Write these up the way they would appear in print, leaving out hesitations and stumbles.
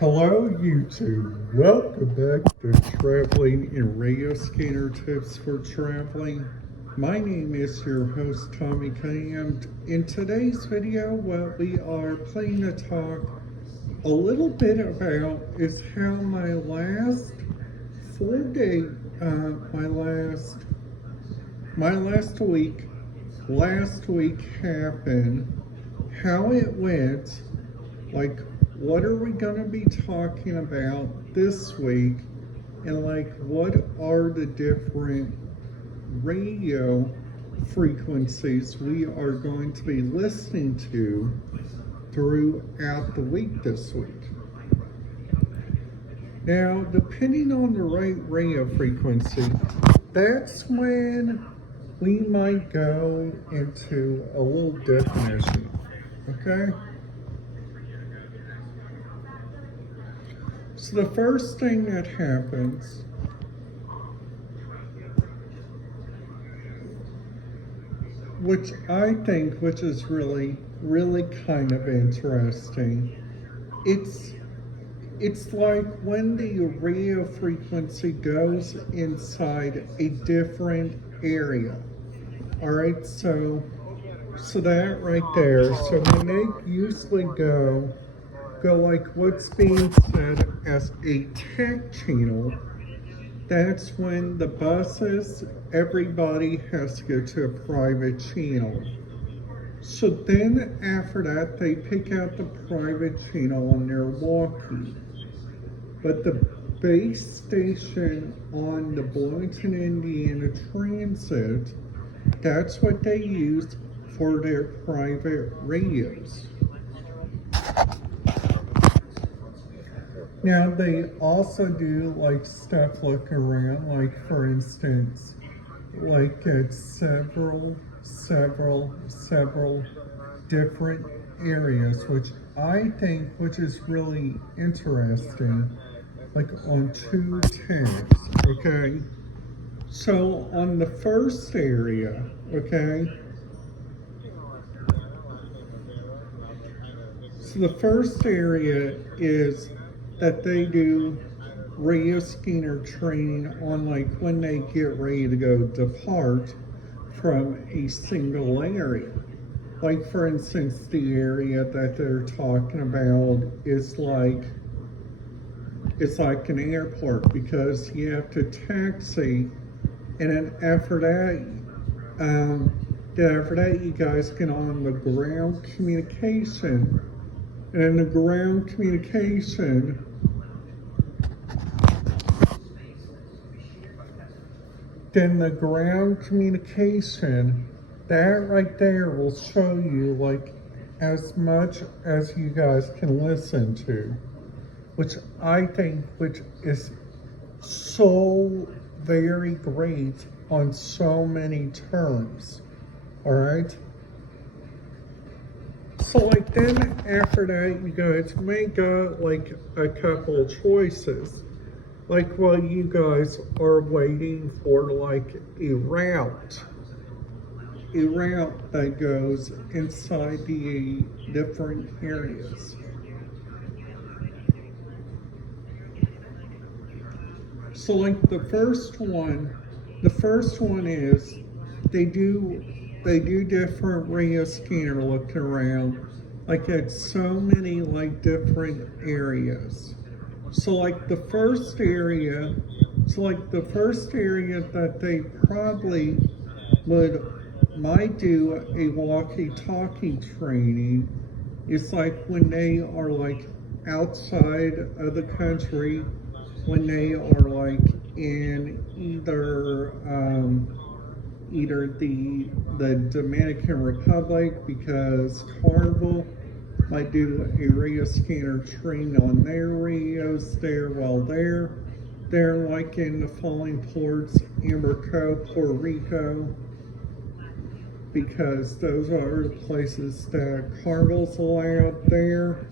Hello YouTube, welcome back to Traveling and Radio Scanner Tips for Traveling. My name is your host Tommy K, and in today's video what we are planning to talk a little bit about is how my last full day, last week happened, how it went, like what are we going to be talking about this week, and like what are the different radio frequencies we are going to be listening to throughout the week this week. Now, depending on the right radio frequency, that's when we might go into a little definition, okay? So the first thing that happens which is really kind of interesting, it's like when the radio frequency goes inside a different area. All right, so that right there, so when they usually go like what's being said as a tech channel, that's when the buses, everybody has to go to a private channel. So then after that, they pick out the private channel on their walkie. But the base station on the Bloomington, Indiana Transit, that's what they use for their private radios. Now they also do like stuff looking around, like for instance, like at several different areas, which which is really interesting, like on 210, okay? So on the first area, okay? So the first area is that they do radio scanner training on like when they get ready to go depart from a single area. Like for instance, the area that they're talking about is like, it's like an airport because you have to taxi, and then after that you guys get on the ground communication, and in the ground communication, that right there will show you like as much as you guys can listen to, which is so very great on so many terms. All right. So like then after that, you guys make like a couple of choices. Like while you guys are waiting for like a route that goes inside the different areas. So like the first one is they do different radio scanner looking around, like at so many like different areas. So like the first area that they probably might do a walkie-talkie training is like when they are like outside of the country, when they are like in either the Dominican Republic, because Carnival might do a radio scanner training on their radios there while they're like in the Falling Ports, Amber Cove, Puerto Rico, because those are the places that Carnival's allowed there.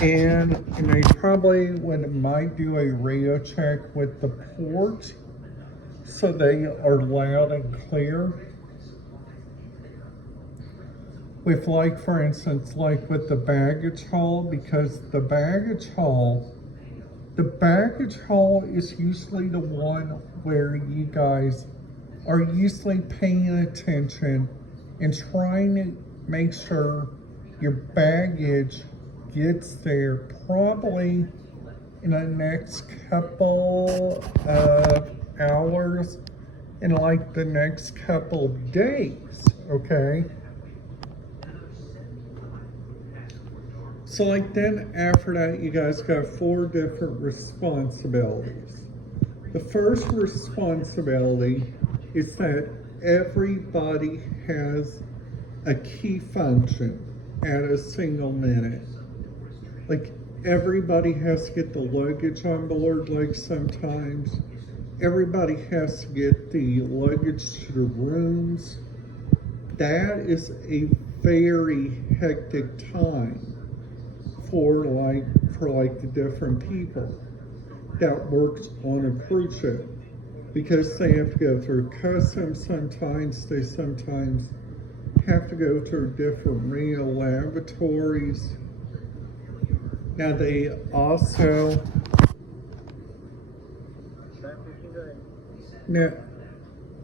And they probably might do a radio check with the port, so they are loud and clear. with, like, for instance, like with the baggage hall, because the baggage hall is usually the one where you guys are usually paying attention and trying to make sure your baggage gets there probably in the next couple of hours, in like the next couple of days, okay? So like then after that, you guys got 4 different responsibilities. The first responsibility is that everybody has a key function at a single minute. Like everybody has to get the luggage on board, like sometimes. Everybody has to get the luggage to the rooms. That is a very hectic time for the different people that works on a cruise ship, because they have to go through customs sometimes. They sometimes have to go through different real laboratories. Now they also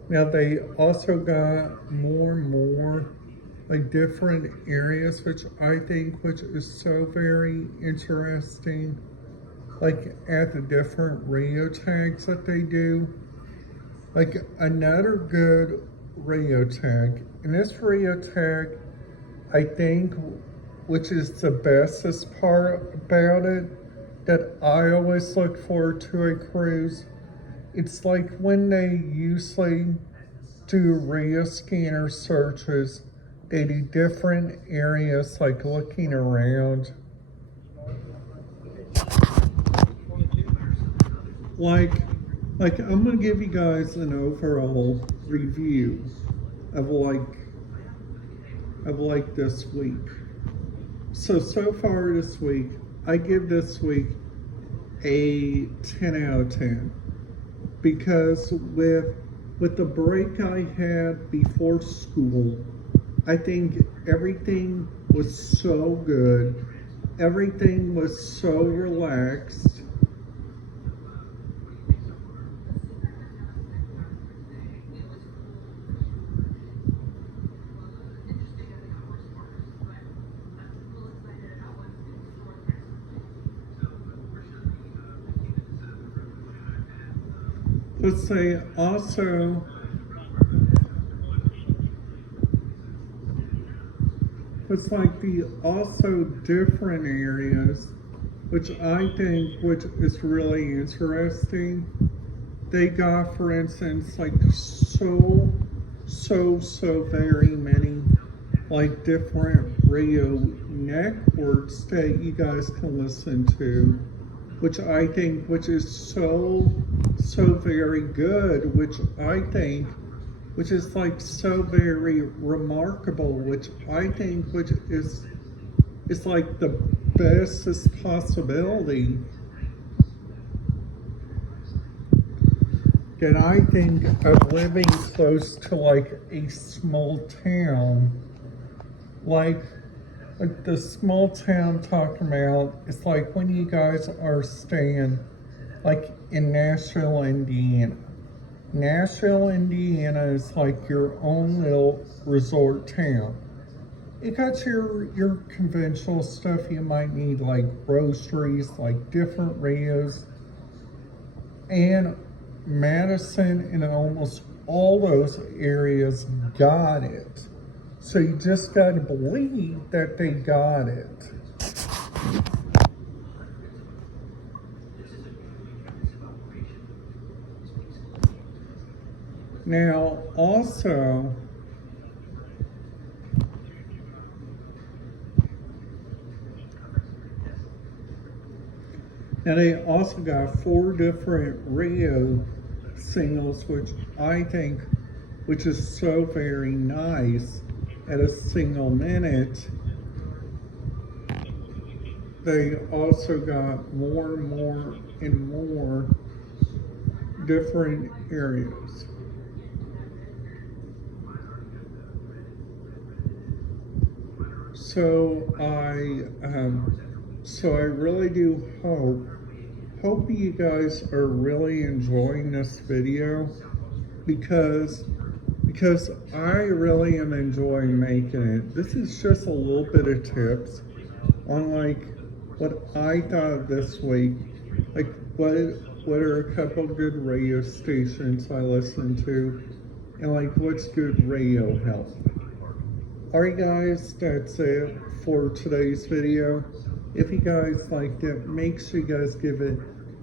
now they also got more and more like different areas, which I think which is so very interesting, like at the different radio tags that they do. Like another good radio tag, and this radio tag I think which is the bestest part about it that I always look forward to a cruise. It's like when they usually do radio scanner searches, they do different areas like looking around. Like I'm gonna give you guys an overall review of this week. So far this week, I give this week a 10 out of 10, because with the break I had before school, I think everything was so good. Everything was so relaxed. Let's say also, it's like the also different areas, which I think which is really interesting. They got, for instance, like so very many like different radio networks that you guys can listen to, which I think which is so very good, which I think which is like so very remarkable, which I think which is like the bestest possibility. And I think of living close to like a small town, like the small town I'm talking about, it's like when you guys are staying like in Nashville, Indiana. Nashville, Indiana is like your own little resort town. It got your conventional stuff you might need, like groceries, like different radios. And Madison and almost all those areas got it. So you just got to believe that they got it. Now, also, they also got 4 different radio singles, which I think, which is so very nice at a single minute. They also got more and more different areas. So I really do hope you guys are really enjoying this video because I really am enjoying making it. This is just a little bit of tips on like what I thought this week, like what are a couple good radio stations I listen to, and like what's good radio health. Alright guys, that's it for today's video. If you guys liked it, make sure you guys give it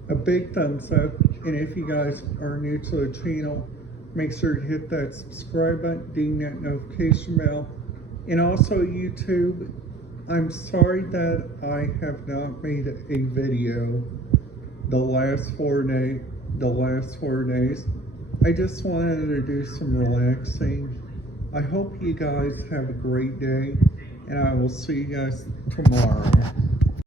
a big thumbs up, and if you guys are new to the channel, make sure to hit that subscribe button, ding that notification bell, and also YouTube. I'm sorry that I have not made a video the last 4 days. I just wanted to do some relaxing. I hope you guys have a great day, and I will see you guys tomorrow.